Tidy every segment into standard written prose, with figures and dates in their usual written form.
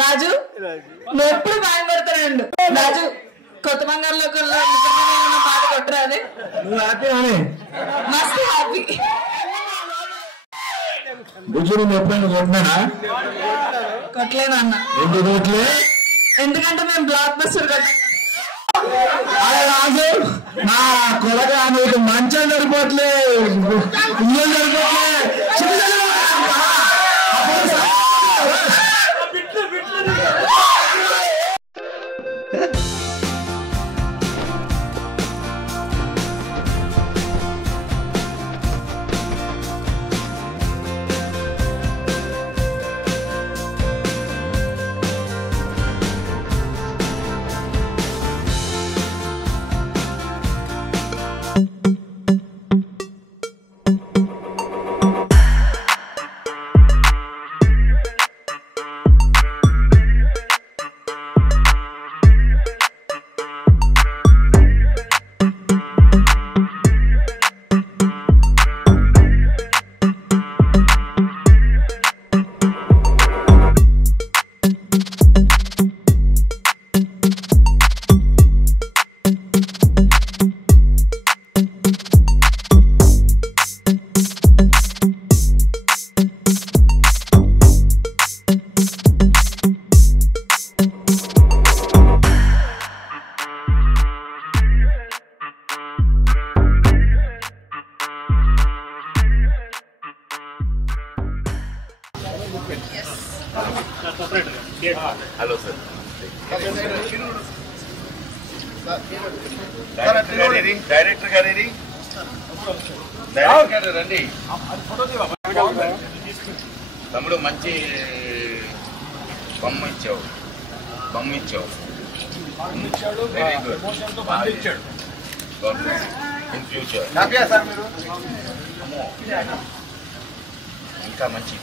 రాజు నువ్వు ఎప్పుడు భయపడతానండు రాజు కొత్త బంగారులో పాట కొట్టరాదే మస్తు హ్యాపీ ఎప్పుడైనా కొట్టినానా కొట్టలేను అన్న ఎందుకు కొట్టలే ఎందుకంటే మేము బ్లాక్ బస్టర్ రాజు నా కొలగా నీకు మంచం సరిపోట్లే ఇల్లు సరిపోట్లే Hello, sir. Director Gariri. రండి తమ్ముడు మంచి బొమ్మ ఇచ్చావు వెరీ గుడ్ ఇన్ ఫ్యూచర్ ఇంకా మంచి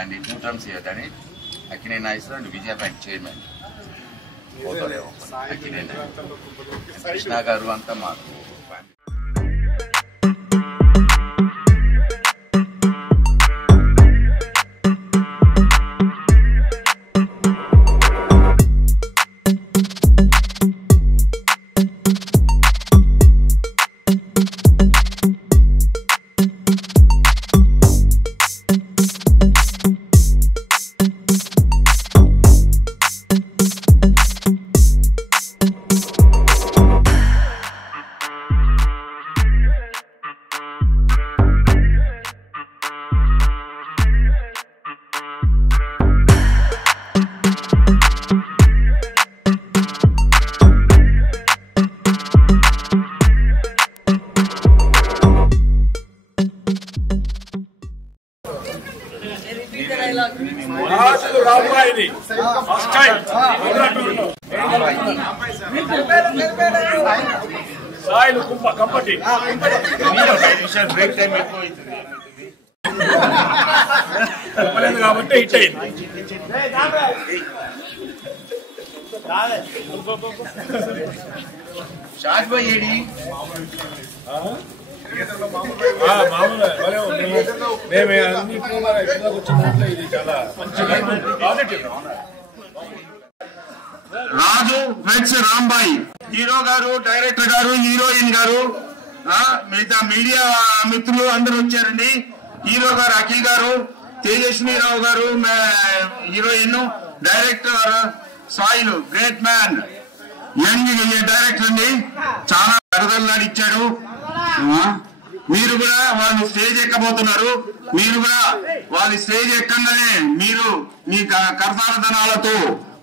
and 2 terms here done it. Akine Naisar and Vijay Bank chairman. Both are Akine Krishna Garu anta maaku break time ఎక్కువ అవుతుంది కాబట్టి హిట్ అయింది. షాజ్ భాయ్ ఏడి రాజు వెట్స్ రాంబాయి హీరో గారు, డైరెక్టర్ గారు, హీరోయిన్ గారు, మిగతా మీడియా మిత్రులు అందరూ వచ్చారండి. హీరో గారు అఖిల్ గారు, తేజస్వీరావు గారు heroine, director soil great man, young director అండి, చాలా అడగల్లాడిచ్చాడు. మీరు కూడా వాళ్ళు స్టేజ్ ఎక్కబోతున్నారు. మీరు కూడా వాళ్ళు స్టేజ్ ఎక్కగానే మీరు మీ కరతాళధనాలతో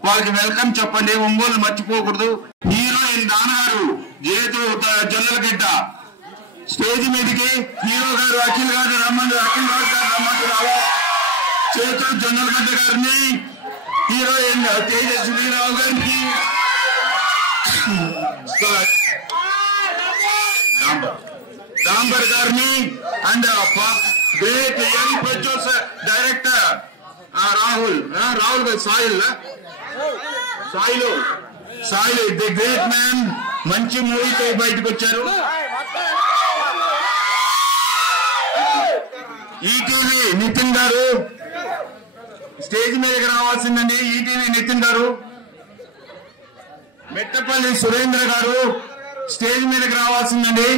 వాళ్ళకి వెల్కమ్ చెప్పండి. ఒంగోలు మర్చిపోకూడదు. హీరోయిన్ నాన్నగారు జేతు జొన్నలగడ్డ స్టేజ్ మీదకి హీరో గారు అఖిల్ గారు రమ్మండి. అఖిల్ రాజు గారు రమ్మండి. చేతులు జొన్నలగడ్డ గారిని, హీరోయిన్ తేజస్వీరావు గారికి రాంబర్ గారిని and great young producer director Rahul soil the great man మంచి మూవీతో బయటకు వచ్చారు. ఈటీవీ నితిన్ గారు స్టేజ్ మీదకి రావాల్సిందండి. ఈటీవీ నితిన్ గారు. మెట్టపల్లి సురేంద్ర గారు స్టేజ్ మీదకి రావాల్సిందండి.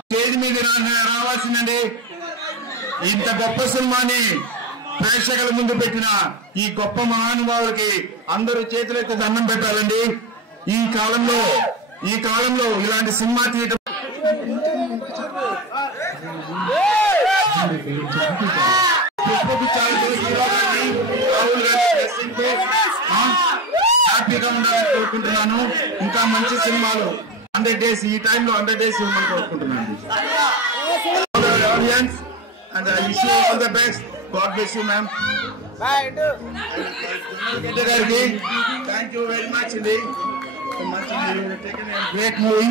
స్టేజ్ మీద రావాల్సిందండి. ఇంత గొప్ప సినిమాని ప్రేక్షకుల ముందు పెట్టిన ఈ గొప్ప మహానుభావులకి అందరూ చేతులైతే దండం పెట్టాలండి. ఈ కాలంలో ఇలాంటి సినిమా తీయటం హ్యాపీగా ఉండాలని కోరుకుంటున్నాను. ఇంకా మంచి సినిమాలు 100 days ఈ టైంలో 100 days ఇవ్వమని కోరుకుంటున్నాను. Audience and I wish you all the best. God bless you ma'am. గారికి థ్యాంక్ యూ వెరీ మచ్ అండి. Great movie.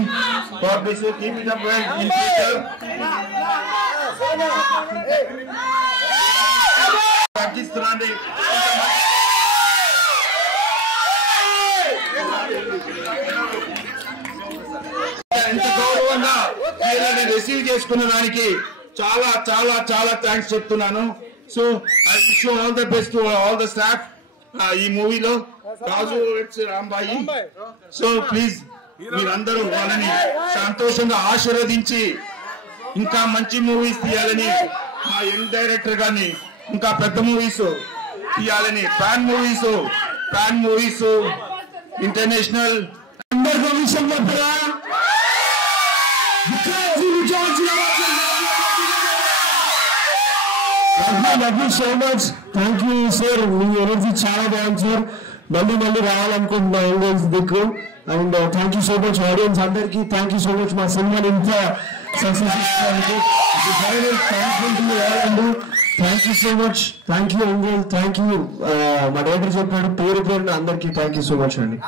God bless you. Keep it up well in future. Pakistan ఎంత గౌరవంగా వీళ్ళని రిసీవ్ చేసుకున్న దానికి చాలా చాలా చాలా థ్యాంక్స్ చెప్తున్నాను. So I wish you all the best to all the staff. ఈ మూవీలో రాజు రాంబాయి. సో ప్లీజ్ మీరందరూ వాళ్ళని సంతోషంగా ఆశీర్వదించి ఇంకా మంచి మూవీస్ తీయాలని, మా యంగ్ డైరెక్టర్ గారిని ఇంకా పెద్ద మూవీస్ తీయాలని, pan movies international love you so much. Thank you sir. Me energy చాలా బాగుంది సార్. మళ్ళీ రావాలనుకుంటున్నా ఆడియన్స్ దిక్కు. And thank you so much audience అందరికి. థ్యాంక్ యూ సో మచ్ మా సినిమాని ఇంత సక్సెస్ ఇచ్చినందుకు. Thank you so much. Thank you uncle. Thank you మా డైరెక్టర్ చెప్పాడు పేరున అందరికి థ్యాంక్ యూ సో మచ్ అండి.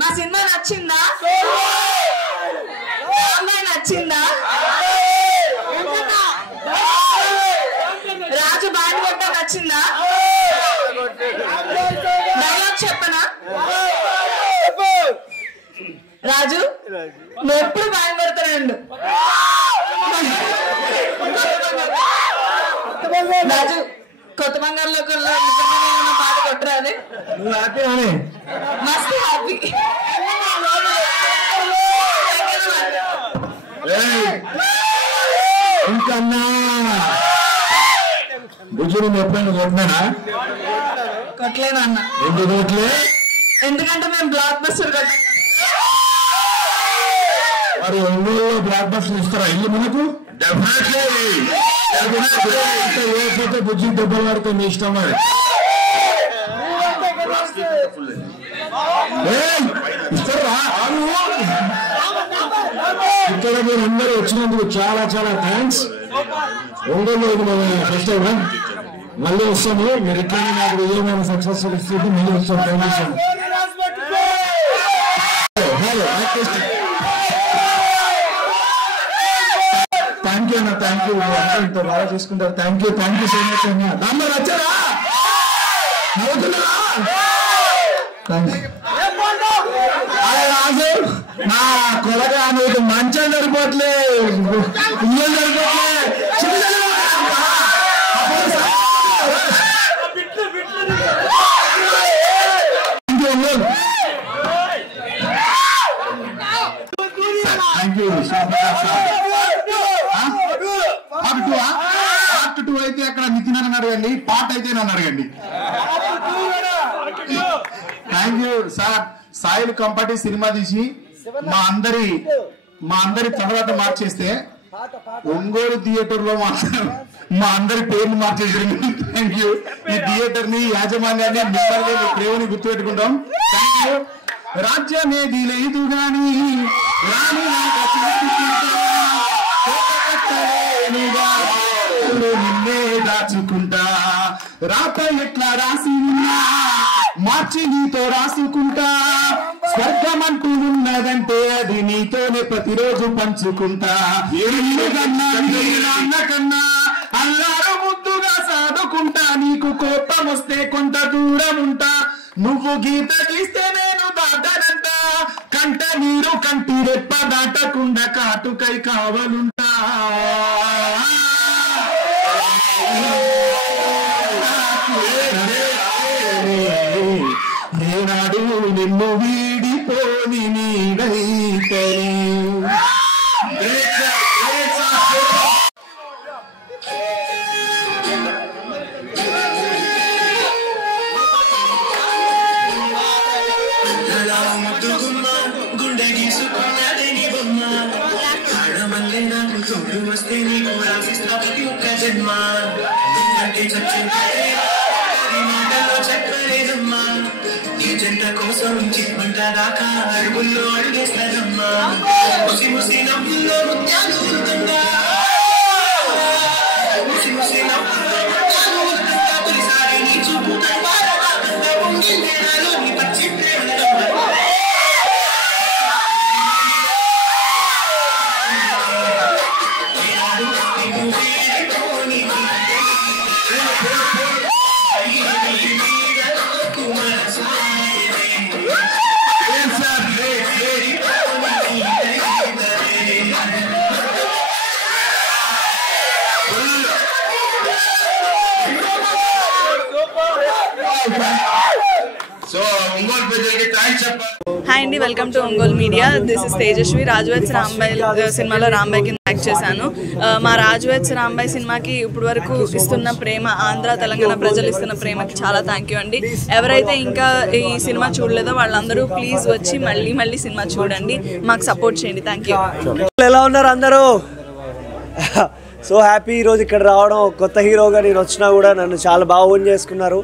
మా సినిమా నచ్చిందా? నచ్చిందా? రాజు బ్యాండ్ కొట్ట నచ్చిందా? డైలాగ్ చెప్పనా? రాజు నువ్వు ఎప్పుడు బ్యాండ్ కొడతానండు. రాజు కొత్త బంగారులో పాట కొట్టరాదే? మస్తు హ్యాపీ. ఇంకన్నా బుజ్జుని ఎప్పుడైనా కొట్టినానా? కొట్టలేను అన్న. ఎందుకు కొట్టలే? ఎందుకంటే మేము బ్లాక్ బస్టర్ మరి ఒంగోలులో బ్లాక్ బస్టర్ ఇస్తారా ఇల్లు మనకు? లేకపోతే బుజ్జి దెబ్బలు పడితే మీ ఇష్టం. మరి ఇస్తారా? ఇక్కడ మీరు అందరూ వచ్చినందుకు చాలా చాలా థ్యాంక్స్. ఒంగోలులో ఇది ఫస్ట్ టైం. మళ్ళీ వస్తాము. మీరు ఎట్లయినా నాకు ఏమైనా సక్సెస్ఫుల్ ఇస్తుంది మళ్ళీ వస్తాం. థ్యాంక్ యూ అన్న. Thank you. ఇంత బాగా చూసుకుంటారు. థ్యాంక్ యూ సో మచ్ అన్న. దాంట్లో వచ్చారా? రాజు నా కొలగా నీకు మంచం సరిపోట్లే, ఇల్లు సరిపోట్లే. Thank you. పార్ట్ 2 అయితే అక్కడ నితిన్ అని అడగండి. పార్ట్ అయితే నన్ను అడగండి. Thank you sir. సాయిల్ కంపటి సినిమా తీసి మా అందరి తర్వాత మార్చేస్తే ఒంగోలు థియేటర్ లో మా అందరి పేర్లు మార్చేసారు. Thank you. ఈ థియేటర్ ని, యాజమాన్యాన్ని, మిమ్మల్ని, ప్రేమని గుర్తుపెట్టుకుంటాం. Thank you. రాజ్యమేది లేదు గాని రాని నిన్నే దాచుకుంటా రాత ఎట్లా రాసి ఉన్నా మార్చి నీతో రాసుకుంటా స్వర్గం అంటూ ఉన్నదంటే అది నీతోనే ప్రతిరోజు పంచుకుంటా నాన్న కన్నా అల్లారు ముద్దుగా సాదుకుంటా నీకు కోపం వస్తే కొంత దూరం ఉంటా నువ్వు గీత గీస్తే నేను దాటనంట కంట నీరు కంటి రెప్ప దాటకుండా కాటుకై కావలుంటా ఏనాడు నిన్ను వీడిపోని నీడైతే గుండె గీసుకున్నదని బొమ్మ ఆడమల్లే నాకు తోడు వస్తే నీకు రాసిస్తా ప్రతి ఒక్క జన్మ అంటే మాటలో చెప్పలేదమ్మా నీ జంట కోసం చిక్కుంటా దాకా అడుగుల్లో అడిగేస్తానమ్మా ముసి ముసి నవ్వుల్లో ముత్యాలు ఉంటుందా ముసి ముసి నవ్వుల్లో ముత్యాలు ఉంటుందా తొలిసారి నీ చూపు కనబారకుండా ఉండిందే నాలో నీ పచ్చి ప్రేమలమ్మ సో ఒంగోలు ప్రజలకి థాంక్స్ చెప్పాలి. హాయ్ అండి, welcome to Ongole media. This is Tejaswi. Raju weds Rambai సినిమాలో రాంబాయ్ కింద యాక్ట్ చేశాను. మా రాజువెత్స్ రాంబాయ్ సినిమాకి ఇప్పుడు వరకు ఇస్తున్న ప్రేమ, ఆంధ్ర తెలంగాణ ప్రజలు ఇస్తున్న ప్రేమకి చాలా థ్యాంక్ యూ అండి. ఎవరైతే ఇంకా ఈ సినిమా చూడలేదో వాళ్ళందరూ ప్లీజ్ వచ్చి మళ్ళీ సినిమా చూడండి, మాకు సపోర్ట్ చేయండి. Thank you. ఎలా ఉన్నారు అందరూ? సో హ్యాపీ ఈరోజు ఇక్కడ రావడం. కొత్త హీరోగా నేను వచ్చినా కూడా నన్ను చాలా బాగా ఓన్ చేసుకున్నారు.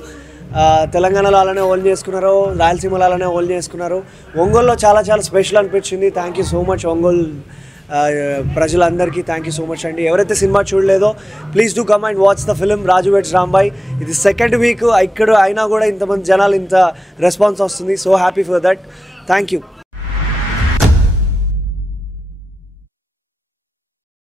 తెలంగాణలో అలానే ఓన్ చేసుకున్నారు, రాయలసీమలో అలానే ఓన్ చేసుకున్నారు. ఒంగోలులో చాలా స్పెషల్ అనిపించింది. Thank you so much Ongole ప్రజలందరికీ థ్యాంక్ యూ సో మచ్ అండి. ఎవరైతే సినిమా చూడలేదో please do come and watch the film Raju weds Rambai. ఇది సెకండ్ వీక్ ఇక్కడ అయినా కూడా ఇంతమంది జనాలు ఇంత రెస్పాన్స్ వస్తుంది. So happy for that. Thank you.